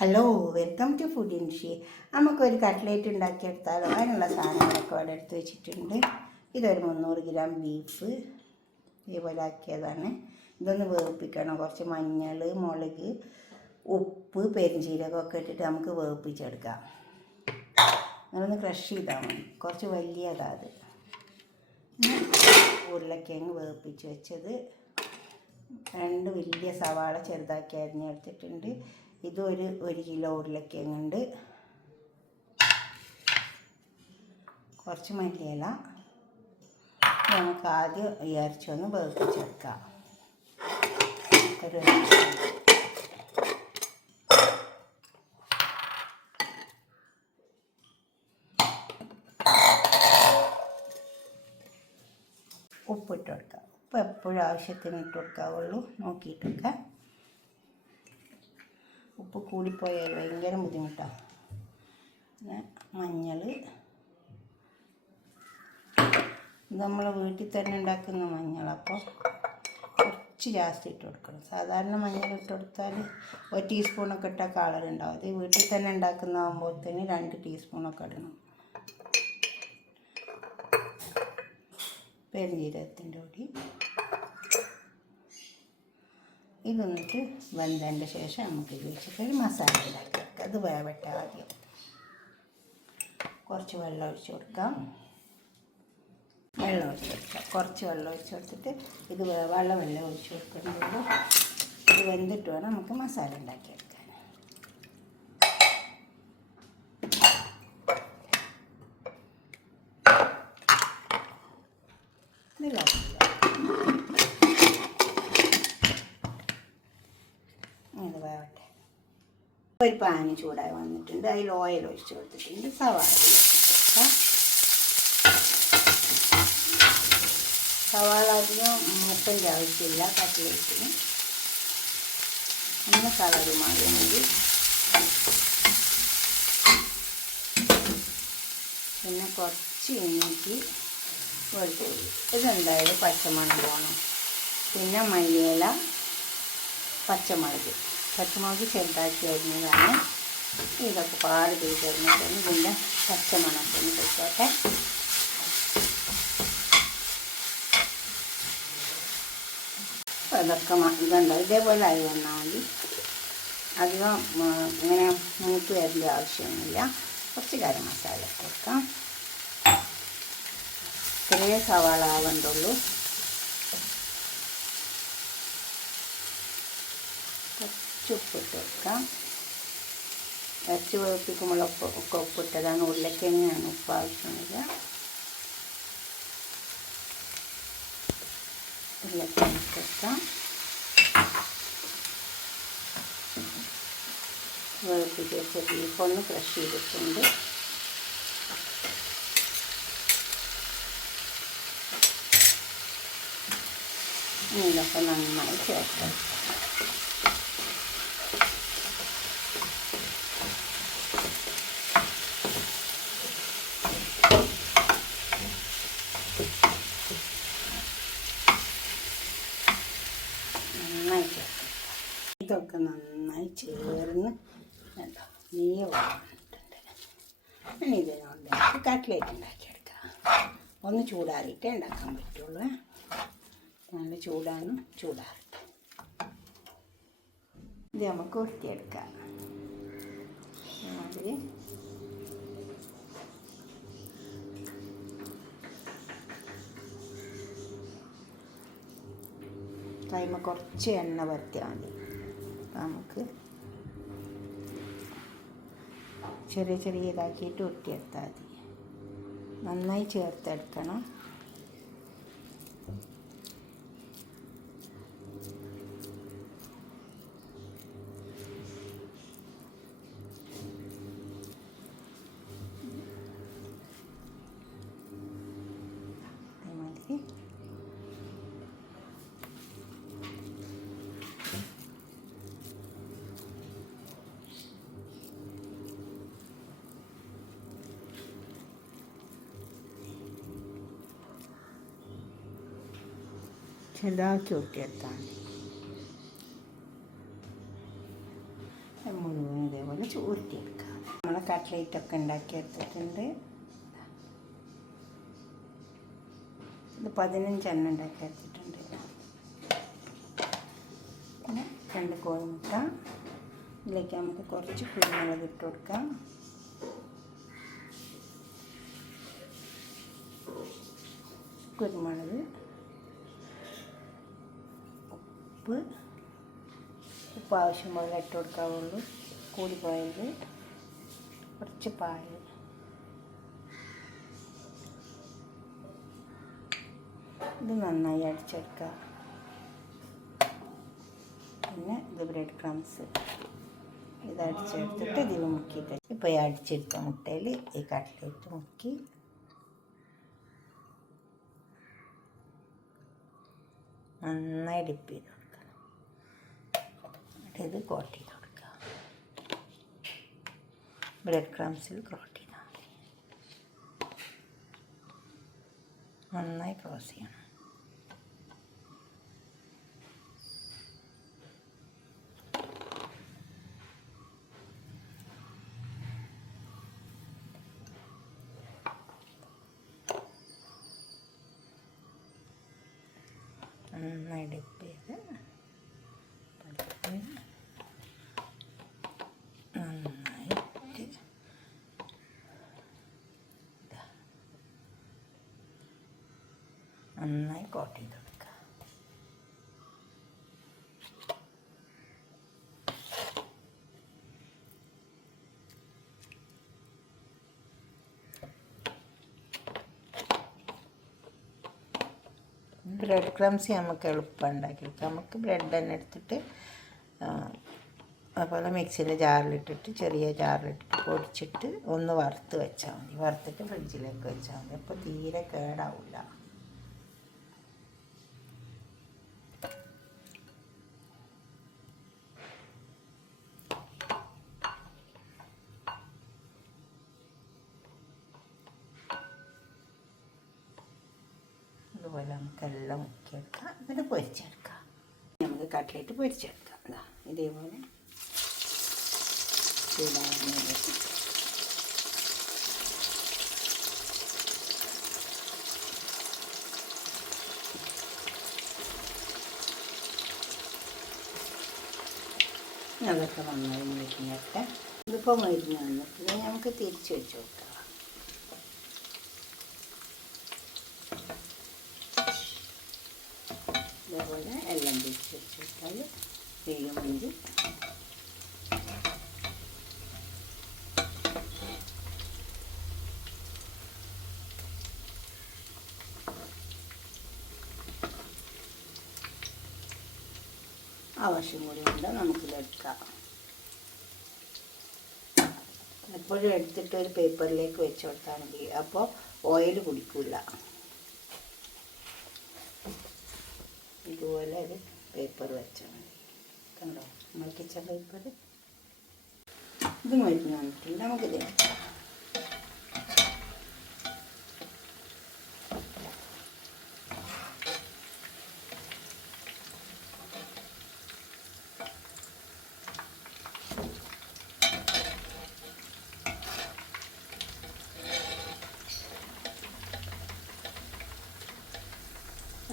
Hello, welcome to food ഇൻഷി. നമുക്കൊരു cutlet ഉണ്ടാക്കിയെടുത്താലോ? അതിനുള്ള സാധനങ്ങളൊക്കെ അവിടെ എടുത്ത് വെച്ചിട്ടുണ്ട്. ഇതൊരു 300 ഗ്രാം ബീഫ് ഇതേപോലെ ആക്കിയതാണ്. ഇതൊന്ന് വേവിപ്പിക്കണം. കുറച്ച് മഞ്ഞൾ, മുളക്, ഉപ്പ്, പെരുംജീരകമൊക്കെ ഇട്ടിട്ട് നമുക്ക് വേവിപ്പിച്ചെടുക്കാം. അങ്ങനൊന്ന് ക്രഷ് ചെയ്താൽ മതി. കുറച്ച് വലിയതാണ് അത്. ഉരുളക്കിഴങ്ങ് വേവിപ്പിച്ച് വെച്ചത്, 2 വലിയ സവാള ചെറുതാക്കി അരിഞ്ഞെടുത്തിട്ടുണ്ട്. ഇതും 1 കിലോ ഉരുളക്കിഴങ്ങുണ്ട്. കുറച്ച് മല്ലിയില. നമുക്ക് ആദ്യം ഇറച്ചൊന്ന് വേവിപ്പിച്ചെടുക്കാം. ഉപ്പിട്ട് കൊടുക്കാം. ഉപ്പ് എപ്പോഴും ആവശ്യത്തിന് ഇട്ട് കൊടുക്കാവുള്ളൂ, നോക്കിയിട്ടൊക്കെ. ഉപ്പ് കൂടിപ്പോയാൽ ഭയങ്കര ബുദ്ധിമുട്ടാണ്. പിന്നെ മഞ്ഞൾ, ഇത് നമ്മൾ വീട്ടിൽ തന്നെ ഉണ്ടാക്കുന്ന മഞ്ഞൾ, അപ്പോൾ കുറച്ച് ജാസ്തി ഇട്ട് കൊടുക്കണം. സാധാരണ മഞ്ഞൾ ഇട്ട് കൊടുത്താൽ 1 ടീസ്പൂണൊക്കെ ഇട്ടാൽ കളറുണ്ടാവും. അത് വീട്ടിൽ തന്നെ ഉണ്ടാക്കുന്നതാകുമ്പോഴത്തേന് 2 ടീസ്പൂണൊക്കെ ഇടണം. പെരുംജീരകത്തിൻ്റെ പൊടി. ഇതൊന്നിട്ട് വെന്തതിൻ്റെ ശേഷം നമുക്ക് ഇത് വെച്ചിട്ടൊരു മസാല ഉണ്ടാക്കി വെക്കാം. അത് വേവട്ടെ. ആദ്യം കുറച്ച് വെള്ളം ഒഴിച്ച് കൊടുക്കാം. കുറച്ച് വെള്ളം ഒഴിച്ച് കൊടുത്തിട്ട് ഇത് വേവാനുള്ള വെള്ളം ഒഴിച്ച് കൊടുക്കുന്നുള്ളൂ. ഇത് വെന്തിട്ട് വേണം നമുക്ക് മസാല ഉണ്ടാക്കിയെടുക്കാൻ. ഇത് വേവട്ടെ. ഒരു പാന് ചൂടായി വന്നിട്ടുണ്ട്. അതിൽ ഓയിൽ ഒഴിച്ച് കൊടുത്തിട്ടുണ്ട്. സവാള അധികം മൂപ്പിൻ്റെ ആവശ്യമില്ല കട്ട്ലേറ്റിന്. ഒന്ന് കളറ് മാറി മതി. പിന്നെ കുറച്ച് ഇഞ്ചി, വെളുത്തുള്ളി. ഇതെന്തായാലും പച്ചമണം പോകണം. പിന്നെ മല്ലിയില, പച്ചമുളക് ചെറുതാക്കി അരിഞ്ഞതാണ്. ഇതൊക്കെ പാട് ചെയ്തിരുന്നിട്ടാണ് ഇതിൻ്റെ പച്ചമണമൊക്കെ ഒന്ന് കഴിച്ചോട്ടെ. അതൊക്കെ ഇതുണ്ടോ ഇതേപോലെ ആയി വന്നാൽ മതി. അധികം ഇങ്ങനെ മൂത്ത് വരേണ്ട ആവശ്യമൊന്നുമില്ല. കുറച്ച് ഗരം മസാല കൊടുക്കാം. ചെറിയ സവാള ആവേണ്ടുള്ളൂ. കുറച്ച് ഉപ്പിട്ട് വെക്കാം. ഇറച്ചി വേവിപ്പിക്കുമ്പോൾ ഒക്കെ ഉപ്പിട്ടതാണ്. ഉരുളക്കിഴങ്ങാണ് ഉപ്പ് ആവശ്യമില്ല. ഉരുളക്കിഴങ്ങ് വെക്കാം. വേവിപ്പിച്ച് വെച്ച ബീഫൊന്ന് ക്രഷ് ചെയ്തിട്ടുണ്ട്. ഇതൊക്കെ നന്നായി ചേർക്കാം. ഇതൊക്കെ നന്നായി ചേർന്ന് കേട്ടോ നെയ്യ് വന്നിട്ടുണ്ട്. ഇനി ഇതിനോട് കട്ട്ലേറ്റ് ഉണ്ടാക്കിയെടുക്കാം. ഒന്ന് ചൂടാറിയിട്ടേ ഉണ്ടാക്കാൻ പറ്റുള്ളൂ. നല്ല ചൂടാറട്ടെ. ഇത് നമുക്ക് ഉരുട്ടിയെടുക്കാം. മാതിരി കൈമ കുറച്ച് എണ്ണ പരത്തിയാൽ മതി. നമുക്ക് ചെറിയ ഇതാക്കിയിട്ട് ഉരുട്ടിയെടുത്താൽ മതി. നന്നായി ചേർത്തെടുക്കണം. അതേമാതിരി ചെറുതാക്കി ഊറ്റിയെടുത്താൽ മതി. മുഴുവൻ ഇതേപോലെ ഊറ്റിയെടുക്കാം. നമ്മളെ കട്ട്ലേറ്റൊക്കെ ഉണ്ടാക്കിയെടുത്തിട്ടുണ്ട്. ഇത് 15 എണ്ണം ഉണ്ടാക്കിയെടുത്തിട്ടുണ്ട്. പിന്നെ 2 കോഴിമുട്ട. ഇതിലേക്ക് നമുക്ക് കുറച്ച് കുരുമുളക് ഇട്ട് കൊടുക്കാം. കുരുമുളക്, ഉപ്പ് ആവശ്യമുള്ള ഇട്ട് കൊടുക്കാവുള്ളൂ. കൂടിപ്പോയത് കുറച്ച് പാൽ. ഇത് നന്നായി അടിച്ചെടുക്കുക. പിന്നെ ഇത് ബ്രെഡ് ക്രംസ്, ഇത് അടിച്ചെടുത്തിട്ട് ഇതിൽ മുക്കിയിട്ട് ഇപ്പോൾ ഈ അടിച്ചെടുത്ത മുട്ടയിൽ ഈ കട്ട്ലേറ്റ് മുക്കി നന്നായി ഡിപ്പ് ചെയ്ത് കൊടുക്കണം. ഇത് കോട്ട് ചെയ്ത് കൊടുക്കുക. ബ്രെഡ് ക്രംസിൽ കോട്ട് ചെയ്താൽ മതി. നന്നായി ക്രോസ് ചെയ്യണം. നന്നായി ഡിപ്പ് ചെയ്ത് നന്നായി കോട്ട് ചെയ്ത് കൊടുക്കുക. ബ്രെഡ് ക്രംസ് നമുക്ക് എളുപ്പം ഉണ്ടാക്കിയെടുക്കാം. നമുക്ക് ബ്രെഡ് തന്നെ എടുത്തിട്ട് അതുപോലെ മിക്സിയിൽ ജാറിലിട്ടിട്ട് ചെറിയ ജാറിലിട്ടിട്ട് പൊടിച്ചിട്ട് ഒന്ന് വറുത്ത് വെച്ചാൽ മതി. വറുത്തിട്ട് ഫ്രിഡ്ജിലേക്ക് വെച്ചാൽ മതി. അപ്പോൾ തീരെ കേടാവില്ല. അതുപോലെ നമുക്കെല്ലാം മുക്കിയെടുക്കാം. എന്നിട്ട് പൊരിച്ചെടുക്കാം. നമുക്ക് കട്ട്ലേറ്റ് പൊരിച്ചെടുക്കാം. ഇതേപോലെ ചൂടാകുന്നത് അതൊക്കെ നന്നായി മുരിഞ്ഞിട്ട് ഇതിപ്പോൾ മുരിഞ്ഞ് വന്നിട്ട് നമുക്ക് തിരിച്ച് വെച്ച് കൊടുക്കാം. ഇതേപോലെ എല്ലാം തിരിച്ച് വെച്ച് കൊടുത്താൽ ചെയ്യുമെങ്കിൽ ആവശ്യം കൂടി ഉണ്ട്. നമുക്കിതെടുക്കാം. എപ്പോഴും എടുത്തിട്ട് ഒരു പേപ്പറിലേക്ക് വെച്ച് കൊടുത്താൽ മതി. അപ്പോൾ ഓയിൽ കുടിക്കില്ല. ഇതുപോലെ ഒരു പേപ്പർ വെച്ചാൽ മതി. കണ്ടോ, നമ്മൾ കിച്ചൺ പേപ്പർ. ഇത് മരുന്ന് വന്നിട്ടുണ്ട്. നമുക്കിത്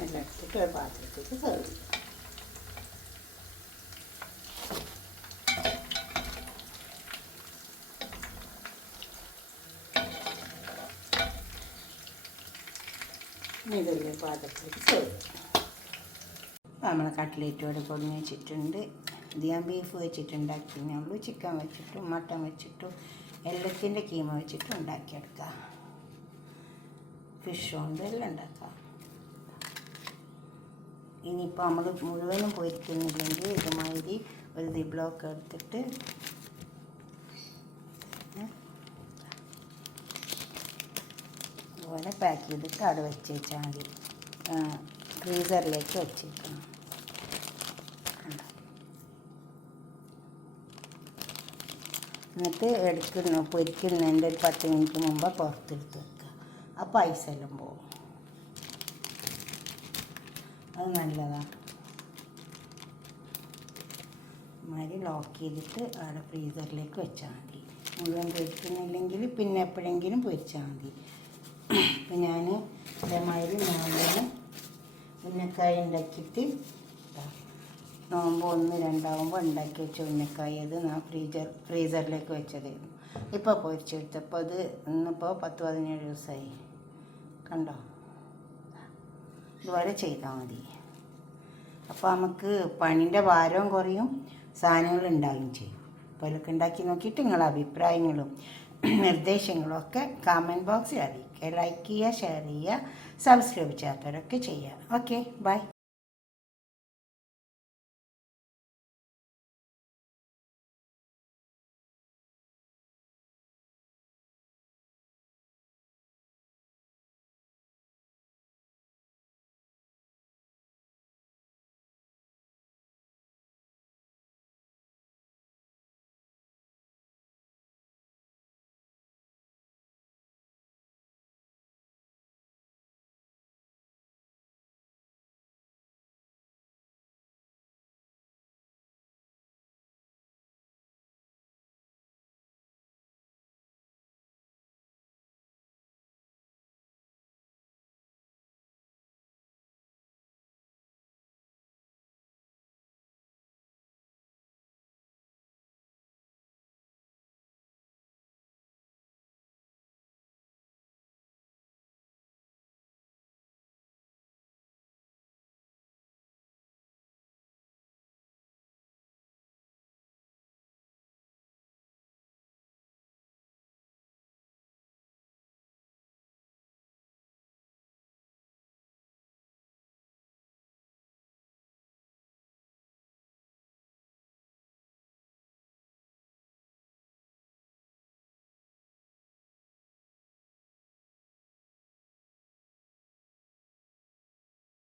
എല്ലാം എടുത്തിട്ട് ഒരു പാത്രത്തേക്ക് സെർവ് ചെയ്യാം. ഇതെല്ലാം പാത്രത്തിലേക്ക് സെർവ് ചെയ്യാം. നമ്മൾ കട്ട്ലേറ്റോടെ പൊടിഞ്ഞ് വെച്ചിട്ടുണ്ട്. ഇത് ഞാൻ ബീഫ് വെച്ചിട്ടുണ്ടാക്കി. നമ്മൾ ചിക്കൻ വെച്ചിട്ടും മട്ടൻ വെച്ചിട്ടും എല്ലാത്തിൻ്റെ കീമ വെച്ചിട്ടും ഉണ്ടാക്കിയെടുക്കാം. ഫിഷ് കൊണ്ട് എല്ലാം ഉണ്ടാക്കാം. ഇനിയിപ്പോൾ നമ്മൾ മുഴുവനും പൊരിക്കുന്നില്ലെങ്കിൽ ഇതുമാതിരി ഒരു ദിബ്ലോക്ക് എടുത്തിട്ട് അതുപോലെ പാക്ക് ചെയ്തിട്ട് അവിടെ വെച്ച് വെച്ചാൽ മതി. ഫ്രീസറിലേക്ക് വെച്ചേക്കണം. എന്നിട്ട് പൊരിക്കുന്നതിൻ്റെ ഒരു 10 മിനിറ്റ് മുമ്പ് പുറത്തെടുത്ത് വെക്കുക. അപ്പോൾ ഐസെല്ലാം പോകും. അത് നല്ലതാണ്. മാതിരി ലോക്ക് ചെയ്തിട്ട് അവിടെ ഫ്രീസറിലേക്ക് വെച്ചാൽ മതി. മുഴുവൻ പൊരിക്കുന്നില്ലെങ്കിൽ പിന്നെ എപ്പോഴെങ്കിലും പൊരിച്ചാൽ മതി. അപ്പം ഞാൻ ഇതേമാതിരി മോളിൽ ഉന്നക്കായ ഉണ്ടാക്കിയിട്ട് നോമ്പ് 1, 2 ആകുമ്പോൾ ഉണ്ടാക്കി വെച്ച ഉന്നക്കായ അത് ഞാൻ ഫ്രീസറിലേക്ക് വെച്ചതായിരുന്നു. ഇപ്പോൾ പൊരിച്ചെടുത്തപ്പോൾ അത് ഇന്നിപ്പോൾ 10-17 ദിവസമായി. കണ്ടോ? ഇതുപോലെ ചെയ്താൽ മതി. അപ്പോൾ നമുക്ക് പണിൻ്റെ ഭാരവും കുറയും, സാധനങ്ങൾ ഉണ്ടാവുകയും ചെയ്യും. അപ്പോൾ അതിലൊക്കെ ഉണ്ടാക്കി നോക്കിയിട്ട് നിങ്ങളുടെ അഭിപ്രായങ്ങളും നിർദ്ദേശങ്ങളും ഒക്കെ കമൻറ്റ് ബോക്സിൽ അറിയിക്കുക. ലൈക്ക് ചെയ്യുക, ഷെയർ ചെയ്യുക, സബ്സ്ക്രൈബ് ചെയ്യാത്തവരൊക്കെ ചെയ്യുക. Okay, by.